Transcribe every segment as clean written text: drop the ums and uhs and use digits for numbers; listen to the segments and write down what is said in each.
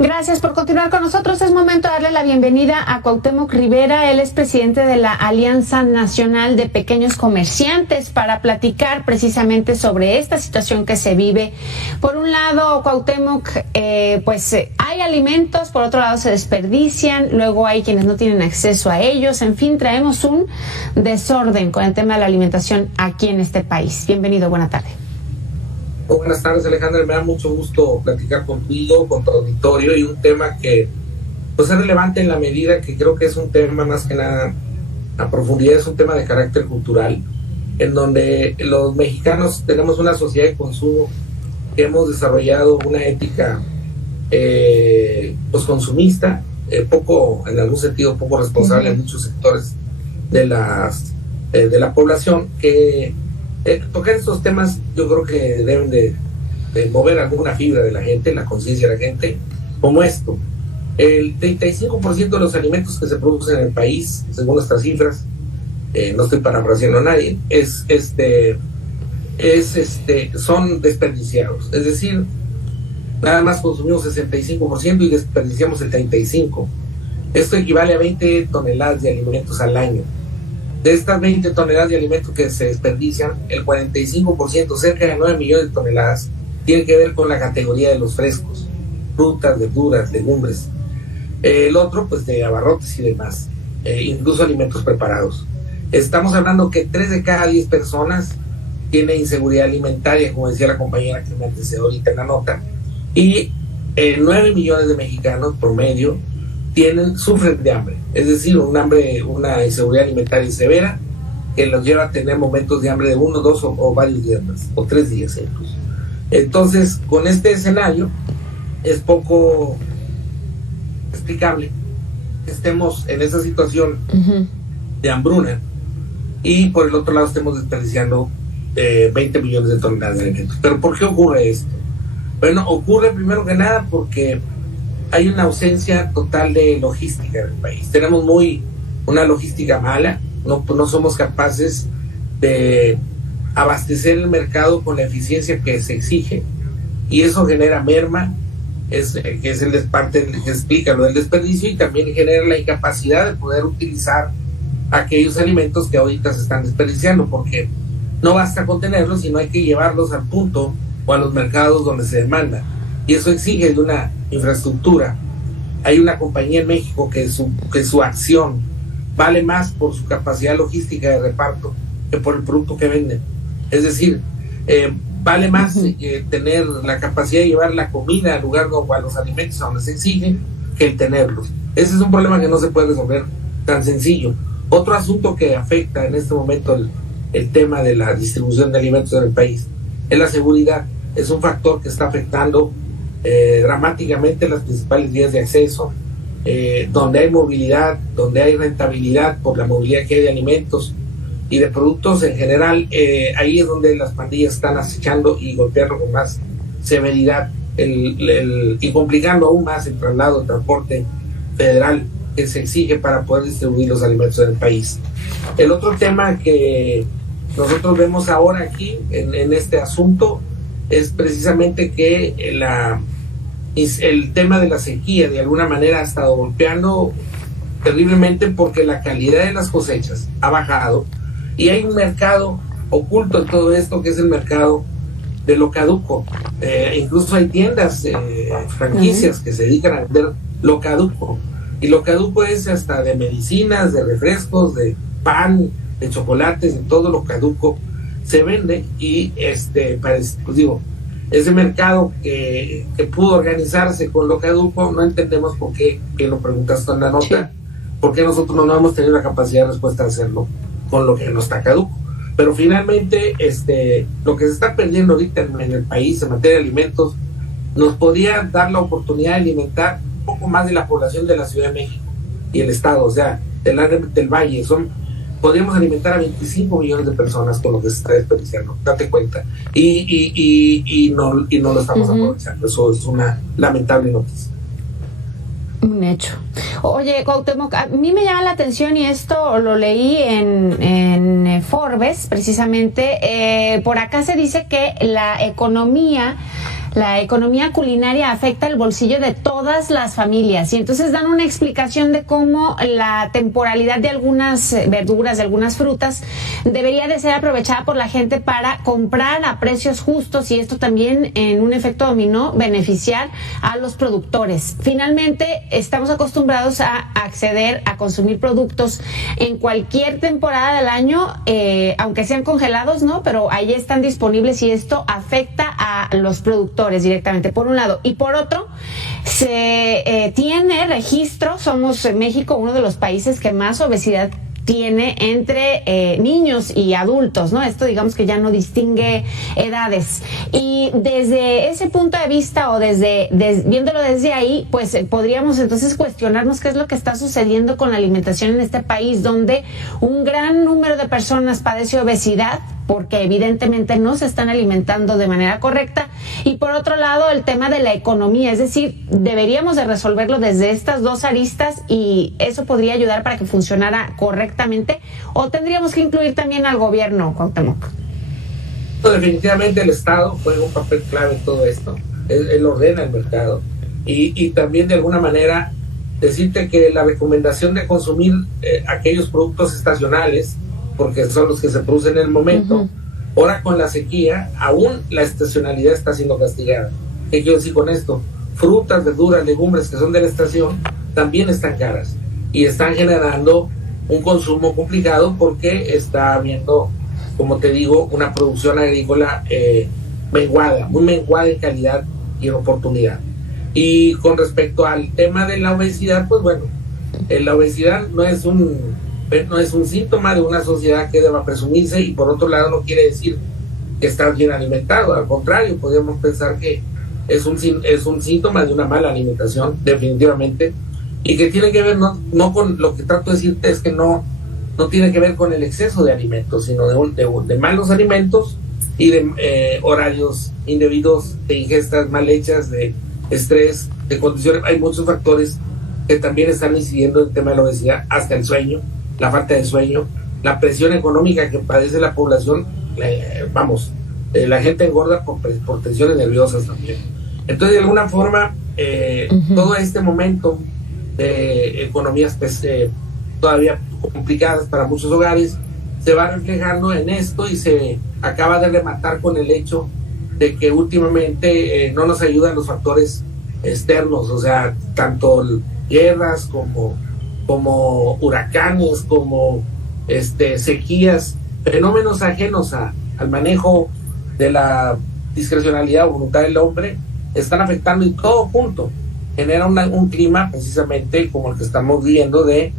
Gracias por continuar con nosotros. Es momento de darle la bienvenida a Cuauhtémoc Rivera. Él es presidente de la Alianza Nacional de Pequeños Comerciantes para platicar precisamente sobre esta situación que se vive. Por un lado, Cuauhtémoc, hay alimentos, por otro lado se desperdician, luego hay quienes no tienen acceso a ellos. En fin, traemos un desorden con el tema de la alimentación aquí en este país. Bienvenido, buena tarde. Buenas tardes, Alejandra. Me da mucho gusto platicar contigo, con tu auditorio, y un tema que pues es relevante en la medida que creo que es un tema más que nada a profundidad, es un tema de carácter cultural, en donde los mexicanos tenemos una sociedad de consumo que hemos desarrollado una ética consumista, en algún sentido poco responsable en muchos sectores de la población, que tocar estos temas yo creo que deben de mover alguna fibra de la gente, la conciencia de la gente, como esto. El 35% de los alimentos que se producen en el país, según nuestras cifras, no estoy parafraseando a nadie, son desperdiciados. Es decir, nada más consumimos 65% y desperdiciamos el 35%. Esto equivale a 20 toneladas de alimentos al año. De estas 20 toneladas de alimentos que se desperdician, el 45%, cerca de 9 millones de toneladas, tiene que ver con la categoría de los frescos, frutas, verduras, legumbres. El otro, pues de abarrotes y demás, incluso alimentos preparados. Estamos hablando que 3 de cada 10 personas tienen inseguridad alimentaria, como decía la compañera que me antecedió ahorita en la nota, y 9 millones de mexicanos promedio sufren de hambre, es decir, una inseguridad alimentaria severa que los lleva a tener momentos de hambre de 1, 2 o varios días más, o 3 días incluso. Entonces, con este escenario, es poco explicable que estemos en esa situación de hambruna y por el otro lado estemos desperdiciando 20 millones de toneladas de alimentos. ¿Pero por qué ocurre esto? Bueno, ocurre primero que nada porque hay una ausencia total de logística en el país. Tenemos una logística mala, no somos capaces de abastecer el mercado con la eficiencia que se exige, y eso genera merma, que es parte que explica lo del desperdicio, y también genera la incapacidad de poder utilizar aquellos alimentos que ahorita se están desperdiciando, porque no basta con tenerlos, sino hay que llevarlos al punto o a los mercados donde se demanda, y eso exige de una infraestructura. Hay una compañía en México que su acción vale más por su capacidad logística de reparto que por el producto que venden. Es decir, vale más tener la capacidad de llevar la comida al lugar o a los alimentos a donde se exigen que el tenerlos. Ese es un problema que no se puede resolver tan sencillo. Otro asunto que afecta en este momento el tema de la distribución de alimentos en el país es la seguridad. Es un factor que está afectando dramáticamente las principales vías de acceso, donde hay movilidad, donde hay rentabilidad por la movilidad que hay de alimentos y de productos en general. Ahí es donde las pandillas están acechando y golpeando con más severidad y complicando aún más el traslado, el transporte federal que se exige para poder distribuir los alimentos en el país. El otro tema que nosotros vemos ahora aquí en este asunto es precisamente que el tema de la sequía de alguna manera ha estado golpeando terriblemente, porque la calidad de las cosechas ha bajado y hay un mercado oculto en todo esto, que es el mercado de lo caduco. Incluso hay tiendas, franquicias que se dedican a vender lo caduco, y lo caduco es hasta de medicinas, de refrescos, de pan, de chocolates, de todo lo caduco se vende. Y ese mercado que pudo organizarse con lo caduco, no entendemos por qué, que lo preguntaste en la nota, por qué nosotros no hemos tenido la capacidad de respuesta a hacerlo con lo que no está caduco. Pero finalmente lo que se está perdiendo ahorita en el país en materia de alimentos nos podría dar la oportunidad de alimentar un poco más de la población de la Ciudad de México y el estado, o sea, del área del Valle. Podríamos alimentar a 25 millones de personas con lo que se está desperdiciando, date cuenta, y no lo estamos aprovechando. Eso es una lamentable noticia. Un hecho. Oye, Cuauhtémoc, a mí me llama la atención, y esto lo leí en Forbes, precisamente. Por acá se dice que la economía la economía culinaria afecta el bolsillo de todas las familias, y entonces dan una explicación de cómo la temporalidad de algunas verduras, de algunas frutas, debería de ser aprovechada por la gente para comprar a precios justos, y esto también en un efecto dominó beneficiar a los productores. Finalmente, estamos acostumbrados a acceder a consumir productos en cualquier temporada del año, aunque sean congelados, ¿no? Pero ahí están disponibles, y esto afecta a los productores directamente, por un lado. Y por otro, se tiene registro, somos en México uno de los países que más obesidad tiene entre niños y adultos, ¿no? Esto digamos que ya no distingue edades. Y desde ese punto de vista, o viéndolo desde ahí, pues podríamos entonces cuestionarnos qué es lo que está sucediendo con la alimentación en este país, donde un gran número de personas padece obesidad porque evidentemente no se están alimentando de manera correcta. Y por otro lado, el tema de la economía, es decir, deberíamos de resolverlo desde estas dos aristas, y eso podría ayudar para que funcionara correctamente, o tendríamos que incluir también al gobierno, Cuauhtémoc. Definitivamente el Estado juega un papel clave en todo esto. Él ordena el mercado, y también de alguna manera decirte que la recomendación de consumir aquellos productos estacionales, porque son los que se producen en el momento. Ahora con la sequía, aún la estacionalidad está siendo castigada. ¿Qué quiero decir con esto? Frutas, verduras, legumbres que son de la estación también están caras, y están generando un consumo complicado, porque está habiendo, como te digo, una producción agrícola menguada, muy menguada en calidad y en oportunidad. Y con respecto al tema de la obesidad, pues bueno, la obesidad no es un síntoma de una sociedad que deba presumirse, y por otro lado no quiere decir que estás bien alimentado. Al contrario, podríamos pensar que es un síntoma de una mala alimentación, definitivamente, y que tiene que ver no con lo que trato de decirte, es que no tiene que ver con el exceso de alimentos, sino de malos alimentos y de horarios indebidos, de ingestas mal hechas, de estrés, de condiciones. Hay muchos factores que también están incidiendo en el tema de la obesidad, hasta el sueño, la falta de sueño, la presión económica que padece la población. La gente engorda por tensiones nerviosas también. Entonces, de alguna forma, todo este momento de economías todavía complicadas para muchos hogares se va reflejando en esto, y se acaba de rematar con el hecho de que últimamente no nos ayudan los factores externos, o sea, tanto guerras como huracanes, como sequías, fenómenos ajenos al manejo de la discrecionalidad o voluntad del hombre, están afectando, y todo junto genera un clima precisamente como el que estamos viviendo, de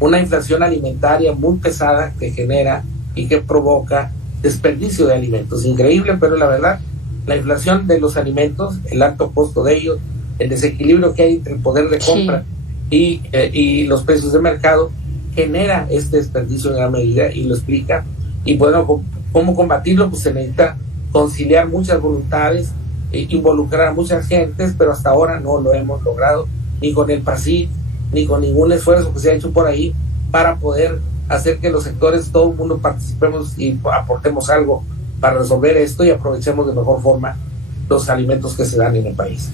una inflación alimentaria muy pesada, que genera y que provoca desperdicio de alimentos. Increíble, pero la verdad, la inflación de los alimentos, el alto costo de ellos, el desequilibrio que hay entre el poder de compra y los precios de mercado, genera este desperdicio en gran medida, y lo explica. Y bueno, ¿cómo combatirlo? Pues se necesita conciliar muchas voluntades, involucrar a muchas gentes, pero hasta ahora no lo hemos logrado, ni con el PASIC, ni con ningún esfuerzo que se ha hecho por ahí, para poder hacer que los sectores, todo el mundo participemos y aportemos algo para resolver esto, y aprovechemos de mejor forma los alimentos que se dan en el país.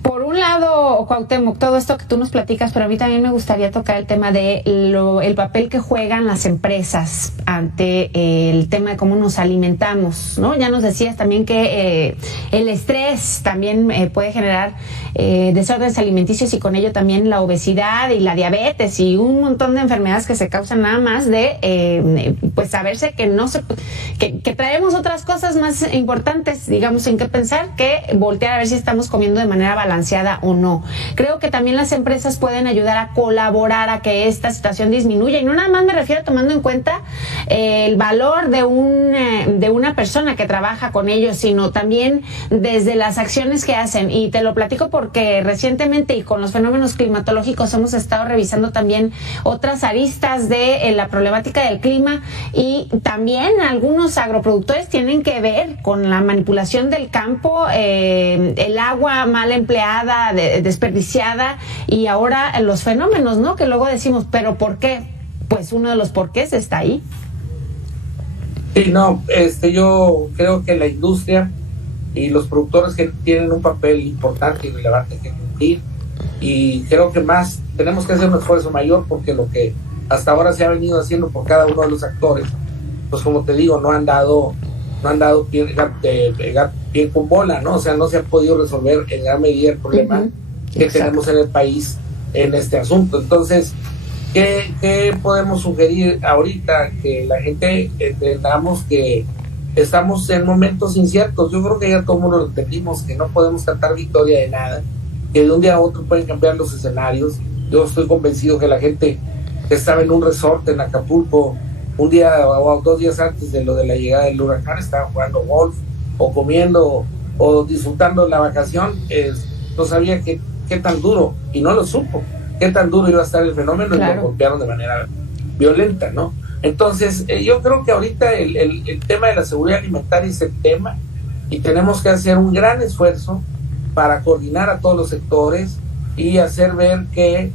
Por un lado, Cuauhtémoc, todo esto que tú nos platicas, pero a mí también me gustaría tocar el tema de el papel que juegan las empresas ante el tema de cómo nos alimentamos, ¿no? Ya nos decías también que el estrés también puede generar desórdenes alimenticios, y con ello también la obesidad y la diabetes y un montón de enfermedades que se causan nada más de pues saberse que traemos otras cosas más importantes, digamos, en qué pensar, que voltear a ver si estamos comiendo de manera balanceada o no. Creo que también las empresas pueden ayudar a colaborar a que esta situación disminuya, y no nada más me refiero tomando en cuenta el valor de una persona que trabaja con ellos, sino también desde las acciones que hacen. Y te lo platico porque recientemente, y con los fenómenos climatológicos, hemos estado revisando también otras aristas de la problemática del clima, y también algunos agroproductores tienen que ver con la manipulación del campo, el agua mal empleada, desperdiciada, y ahora los fenómenos, ¿no? Que luego decimos, ¿pero por qué? Pues uno de los porqués está ahí. Sí, no, yo creo que la industria y los productores que tienen un papel importante y relevante que cumplir, y creo que más tenemos que hacer un esfuerzo mayor, porque lo que hasta ahora se ha venido haciendo por cada uno de los actores, pues como te digo, no han dado pie con bola, ¿no? O sea, no se ha podido resolver en gran medida el problema que tenemos en el país en este asunto. Entonces, ¿qué podemos sugerir ahorita? Que la gente entendamos que estamos en momentos inciertos. Yo creo que ya todo el mundo lo entendimos, que no podemos cantar victoria de nada, que de un día a otro pueden cambiar los escenarios. Yo estoy convencido que la gente que estaba en un resort en Acapulco un día o 2 días antes de lo de la llegada del huracán estaba jugando golf o comiendo o disfrutando la vacación, no sabía qué tan duro, y no lo supo, qué tan duro iba a estar el fenómeno, y lo golpearon de manera violenta, ¿no? Entonces, yo creo que ahorita el tema de la seguridad alimentaria es el tema, y tenemos que hacer un gran esfuerzo para coordinar a todos los sectores y hacer ver que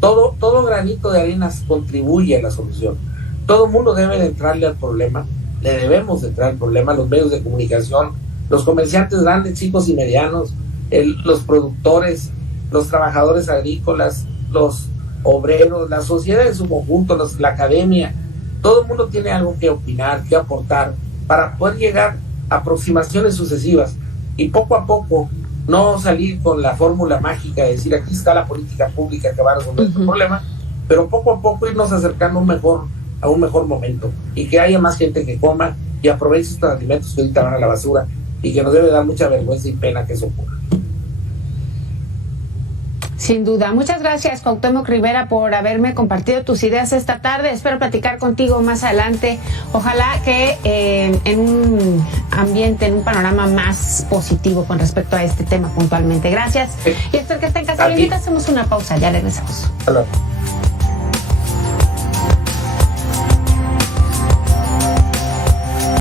todo granito de arena contribuye a la solución. Todo el mundo debe de entrarle al problema, le debemos de entrar al problema, los medios de comunicación, los comerciantes grandes, chicos y medianos, los productores, los trabajadores agrícolas, los obreros, la sociedad en su conjunto, la academia. Todo el mundo tiene algo que opinar, que aportar, para poder llegar a aproximaciones sucesivas, y poco a poco no salir con la fórmula mágica de decir aquí está la política pública que va a resolver este problema, pero poco a poco irnos acercando a un mejor momento, y que haya más gente que coma y aproveche estos alimentos que ahorita van a la basura, y que nos debe dar mucha vergüenza y pena que eso ocurra. Sin duda. Muchas gracias, Cuauhtémoc Rivera, por haberme compartido tus ideas esta tarde. Espero platicar contigo más adelante. Ojalá que en un ambiente, en un panorama más positivo con respecto a este tema puntualmente. Gracias. Y espero que esté en casa. Hacemos una pausa, ya regresamos. Hasta luego.